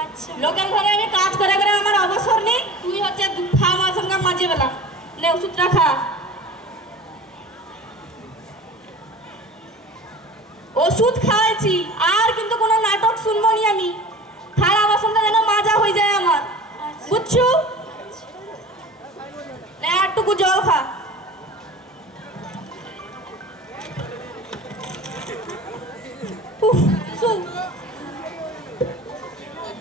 আচ্ছা লোকের ঘরে আমি কাজ করে করে আমার অবসর নেই, তুই হচ্ছে খা মাছ মাঝে বেলা, নে ওষুধটা খা। ওষুধ খাওয়াইছি, আর কিন্তু কোনো নাটক শুনবো নি আমি। থালা বাসনটা যেন মাজা হয়ে যায় আমার, বুঝছু? নে একটুকু জল খা। শু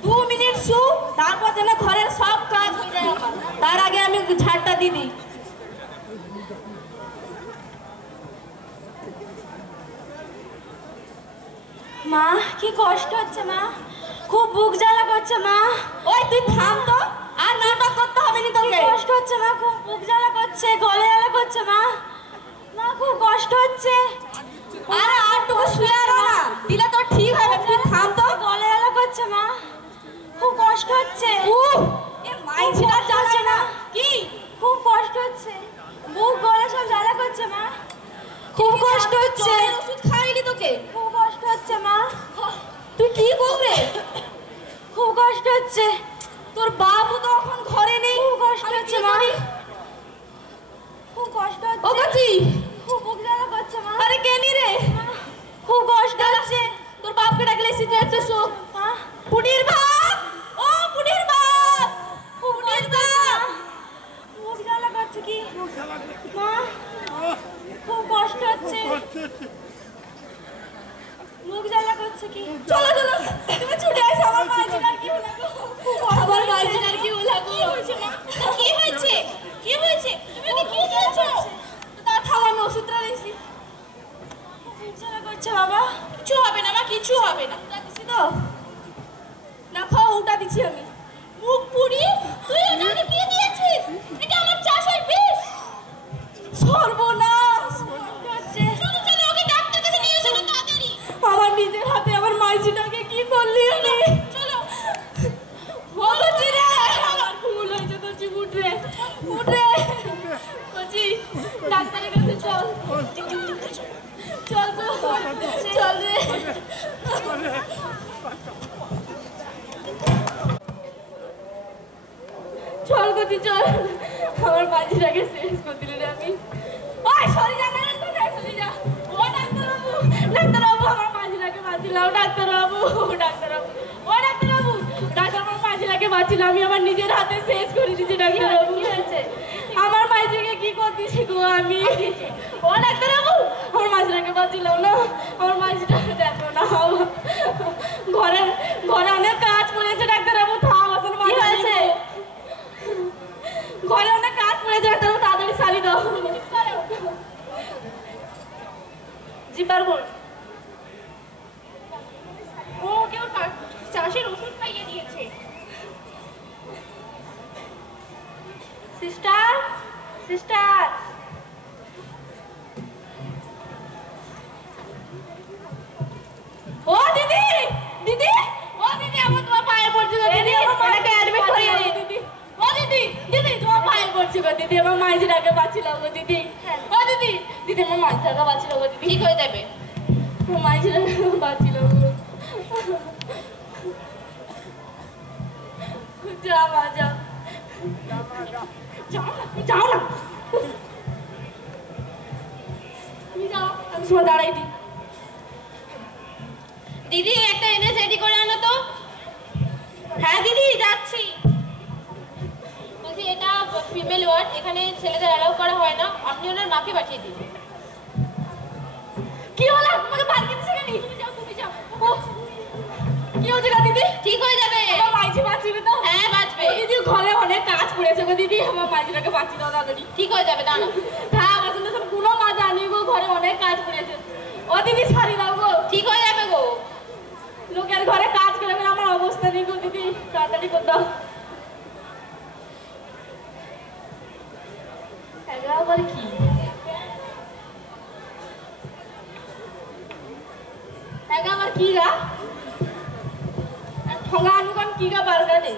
2 মিনিট শু, তারপর যেন ঘরের সব কাজ হয়ে যায় আমার। তার আগে আমি ঝাড়টা দিয়ে দিই। মা, কি কষ্ট হচ্ছে মা, খুব বুক জ্বালা করছে মা। ওই তুই থাম তো, আর নাটক করতে হবে না তোকে। কষ্ট হচ্ছে মা, খুব বুক জ্বালা করছে, গলে জ্বালা করছে মা। মা খুব কষ্ট হচ্ছে। আরে আরটুকু শুয়ে আরো না, দিলে তো ঠিক হবে। তুই থাম তো, গলে জ্বালা করছে মা, খুব কষ্ট হচ্ছে। এ মাইছিটা যাচ্ছে না কি? খুব কষ্ট হচ্ছে, বুক গলা সব জ্বালা করছে মা, খুব কষ্ট হচ্ছে। ওষুধ খাইনি তোকে, খুব কষ্ট হচ্ছে মা। তুই কি করবে? খুব কষ্ট হচ্ছে। তোর বাবু তো এখন ঘরে নেই, খুব কষ্ট আমি হচ্ছে কি মা, করি? খুব কষ্ট ও হচ্ছে। কাচি, খুব বুক জ্বালা করছে মা। আরে কেনি রে, খুব কষ্ট হচ্ছে। তোর বাপকে ডাকলে সিটে একটা শো। মা পুডির বাপ, ও পুডির বাপ, খুব পুডির কষ্ট হচ্ছে বাপ। মা। বুক জ্বালা করছে কি মা, খুব কষ্ট হচ্ছে। মুখ জ্বালা করছে কি? চলো চলো, তুমি ছুটে আসো, আমার মাইজিনার কি হলো গো? আমার মাইজিনার কি হলো গো? কি হয়েছে? কি হয়েছে? তুমি ওকে কি দিয়েছো? তা থাম, আমি ওষুধটা দিয়েছি। মুখ জ্বালা করছে বাবা। কিছু হবে না মা, কিছু হবে না। ওটা দিছি তো, না খাও, ওটা দিচ্ছি আমি। মুখ পুরি, তুই ওটাকে কি দিয়েছিস? এটা আমার চাষের বিষ। সর্বনাশ হচ্ছে। চলো চলো, ওকে ডাক্তার কাছে নিয়ে চলো তাড়াতাড়ি। আমার নিজের হাতে আমার মাইজিটাকে কি করলি আমি? চলো বলছি রে, আমার ভুল হয়েছে, কচি উঠরে উঠরে, কচি ডাক্তারের কাছে চল, চল তো, চল রে। চল কচি চল, আমার মাঝিটাকে শেষ করে দিলে রে আমি। ওই সরি যা, না সরি যা। ও ডাক্তারবাবু, ডাক্তারবাবু, আমার মাঝিটাকে বাঁচিলাম। ডাক্তারবাবু, ডাক্তারবাবু, ও ডাক্তারবাবু, ডাক্তারবাবু, মাঝিটাকে বাঁচিলাম। আমি আমার নিজের হাতে শেষ করে দিচ্ছি। ডাক্তারবাবু, কি হয়েছে? আমার মাঝিকে কি করতেছি গো আমি? ও ডাক্তারবাবু, আমার মাঝিটাকে বাঁচিলাম না, আমার মাঝিটাকে দেখো না। ঘরে ঘরে অনেক কাজ পড়েছে ডাক্তারবাবু, থাম আসলে মাঝি হয়েছে। ঘরে অনেক কাজ পড়েছে ডাক্তারবাবু, তাড়াতাড়ি শাড়ি দাও। জি পারবো। ও কেউ চাষের ওষুধ খাইয়ে দিয়েছে। সিস্টার, সিস্টার, ও দিদি, দিদি, ও দিদি, আমার তোমার পায়ে পড়ছে গো দিদি, আমাকে অ্যাডমিট করিয়ে দিই দিদি। ও দিদি, দিদি, তোমার পায়ে পড়ছে গো দিদি, আমার মাইজিটাকে বাঁচিলাম গো দিদি। ও দিদি, দিদি, আমার মাইজিটাকে বাঁচিলাম গো দিদি। ঠিক হয়ে যাবে, আমার মাইজিটাকে বাঁচিলাম গো। যা মা যা, যাও না, যাও না, তুমি যাও, আমি সময় দাঁড়াই দিই। দিদি একটা এনএস রেডি করে আনো তো। হ্যাঁ দিদি, যাচ্ছি। বলছি এটা ফিমেল ওয়ার্ড, এখানে ছেলেদের অ্যালাউ করা হয় না, আপনি ওনার মাকে পাঠিয়ে দিন। কি হলো, তোমাকে পার্কে দিছে কেন? তুমি যাও, তুমি যাও। কি হয়েছে গো দিদি? ঠিক হয়ে যাবে। আমার মাইজি বাঁচবে তো? হ্যাঁ বাঁচবে। দিদি ঘরে অনেক কাজ পড়েছে গো দিদি, আমার মাইজিটাকে বাঁচিয়ে দাও তাড়াতাড়ি। ঠিক হয়ে যাবে, দাঁড়াও। হ্যাঁ বাঁচুন, এখন কোনো মাজা নেই গো, ঘরে অনেক কাজ পড়েছে। ও দিদি শাড়ি দাও গো। ঠিক হয়ে যাবে গো। লোকের ঘরে কাজ করে করে আমার অবস্থা নেই গো দিদি, তাড়াতাড়ি করে দাও। আবার কি কিগা ঠঙা আনুগান কিগা বারগানে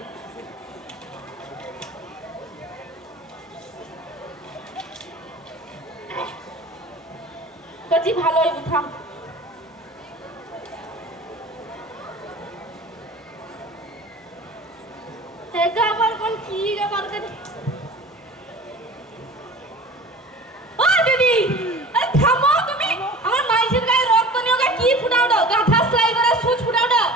কচি ভালোই উঠাম একা আবার কোন কিগা বারগানে ও দিদি আরে থামো তুমি আমার মাইসের গায়ে রক্ত নিয়ে ওকে কি ফুটাও দাও গাধা সেলাই করে সুচ ফুটাও দাও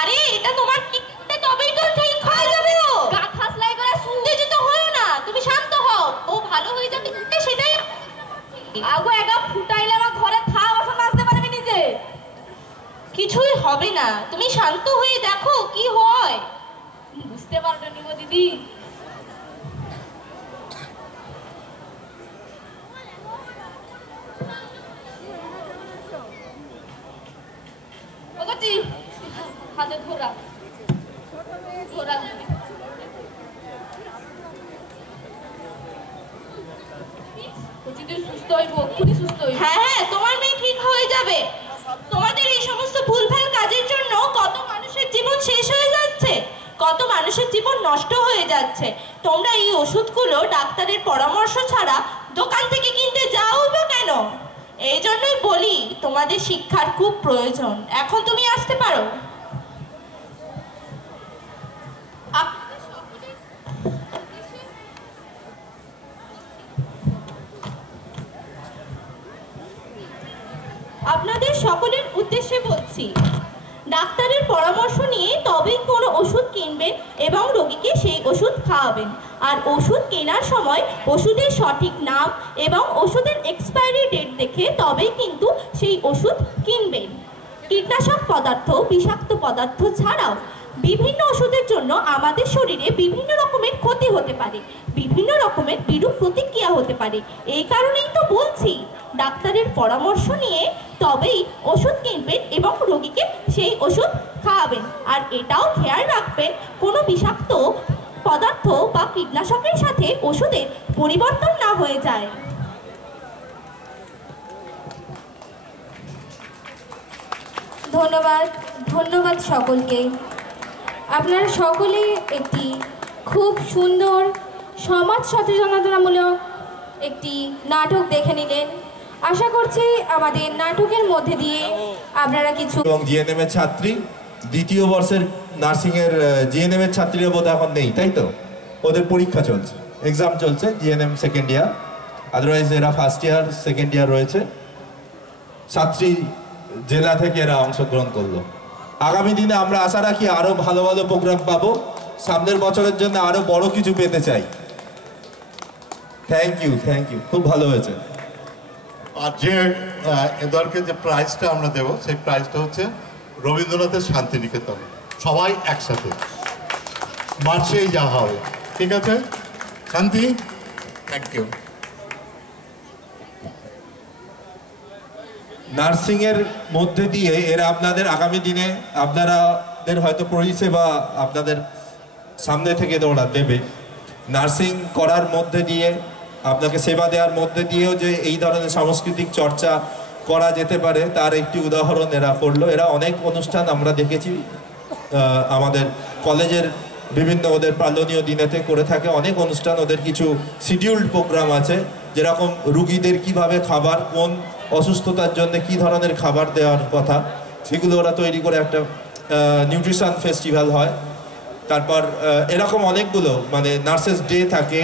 আরে এটা তোমার কি তবেই তো ঠিক হয়ে যাবে ও গাধা সেলাই করে সুন্দর তো হলো না তুমি শান্ত হও ও ভালো হয়ে যাবে সেটাই আগো একা ফুটাইলে আমার ঘরে থা বসা নাচতে পারবে নিজে কিছুই হবে না তুমি শান্ত হয়ে দেখো কি হয় বুঝতে পারবে না গো দিদি ওগোজি হাতে ধরা ধরা হ্যাঁ হ্যাঁ তোমার মেয়ে ঠিক হয়ে যাবে তোমাদের এই সমস্ত ভুলভাল কাজের জন্য কত মানুষের জীবন শেষ হয়ে যাচ্ছে কত মানুষের জীবন নষ্ট হয়ে যাচ্ছে তোমরা এই ওষুধগুলো ডাক্তারের পরামর্শ ছাড়া দোকান থেকে কিনতে যাও বা কেন এই জন্যই বলি তোমাদের শিক্ষার খুব প্রয়োজন এখন তুমি আসতে পারো আপনাদের সকলের উদ্দেশ্যে বলছি ডাক্তারের পরামর্শ নিয়ে তবেই কোনো ওষুধ কিনবেন এবং রোগীকে সেই ওষুধ খাওয়াবেন আর ওষুধ কেনার সময় ওষুধের সঠিক নাম এবং ওষুধের এক্সপায়ারি ডেট দেখে তবেই কিন্তু সেই ওষুধ কিনবেন কীটনাশক পদার্থ বিষাক্ত পদার্থ ছাড়াও বিভিন্ন ওষুধের জন্য আমাদের শরীরে বিভিন্ন রকমের ক্ষতি হতে পারে বিভিন্ন রকমের বিরূপ প্রতিক্রিয়া হতে পারে এই কারণেই তো বলছি ডাক্তারের পরামর্শ নিয়ে তবেই ওষুধ কিনবেন এবং রোগীকে সেই ওষুধ খাওয়াবেন আর এটাও খেয়াল রাখবেন কোনো বিষাক্ত পদার্থ বা কীটনাশকের সাথে ওষুধের পরিবর্তন না হয়ে যায় ধন্যবাদ ধন্যবাদ সকলকে আপনারা সকলে একটি খুব সুন্দর সমাজ সচেতনতামূলক একটি নাটক দেখে নিলেন আশা করছি আমাদের নাটকের মধ্যে দিয়ে আপনারা কিছু এবং জিএনএম এর ছাত্রী দ্বিতীয় বর্ষের নার্সিং এর জিএনএম এর ছাত্রীরা বোধহয় এখন নেই তাই তো ওদের পরীক্ষা চলছে এক্সাম চলছে জিএনএম সেকেন্ড ইয়ার আদারওয়াইজ এরা ফার্স্ট ইয়ার সেকেন্ড ইয়ার রয়েছে ছাত্রী জেলা থেকে এরা অংশগ্রহণ করলো আগামী দিনে আমরা আশা রাখি আরো ভালো ভালো প্রোগ্রাম পাবো সামনের বছরের জন্য আরো বড় কিছু পেতে চাই থ্যাংক ইউ খুব ভালো হয়েছে আর যে এদেরকে যে প্রাইজটা আমরা দেব সেই প্রাইজটা হচ্ছে রবীন্দ্রনাথের শান্তিনিকেতন সবাই একসাথে মার্চেই যাওয়া হবে ঠিক আছে শান্তি থ্যাংক ইউ নার্সিং এর মধ্যে দিয়ে এরা আপনাদের আগামী দিনে আপনাদের হয়তো পরিষেবা আপনাদের সামনে থেকে ওরা দেবে নার্সিং করার মধ্যে দিয়ে আপনাকে সেবা দেওয়ার মধ্যে দিয়েও যে এই ধরনের সাংস্কৃতিক চর্চা করা যেতে পারে তার একটি উদাহরণ এরা করলো এরা অনেক অনুষ্ঠান আমরা দেখেছি আমাদের কলেজের বিভিন্ন ওদের পালনীয় দিনেতে করে থাকে অনেক অনুষ্ঠান ওদের কিছু শিডিউলড প্রোগ্রাম আছে যেরকম রুগীদের কিভাবে খাবার কোন অসুস্থতার জন্য কি ধরনের খাবার দেওয়ার কথা সেগুলো ওরা তৈরি করে একটা নিউট্রিশন ফেস্টিভ্যাল হয় তারপর এরকম অনেকগুলো মানে নার্সেস ডে থাকে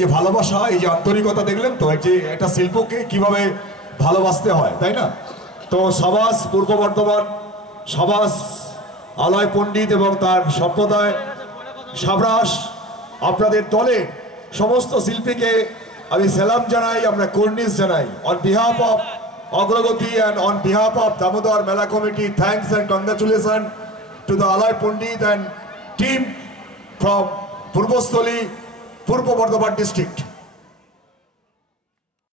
যে ভালোবাসা, এই যে আন্তরিকতা দেখলেন তো, এই যে একটা শিল্পকে কিভাবে ভালোবাসতে হয়, তাই না? তো সাবাস পূর্ব বর্ধমান, সাবাস আলয় পণ্ডিত এবং তার সম্প্রদায়, সাবরাস আপনাদের দলের সমস্ত শিল্পীকে আমি সালাম জানাই, আমরা কর্নিশ জানাই। অন বিহাফ অফ অগ্রগতি and on behalf of Damodar Mela Committee, thanks and congratulations to the Alay Pandit and team from Purbostoli, Purbo Bardhaman district.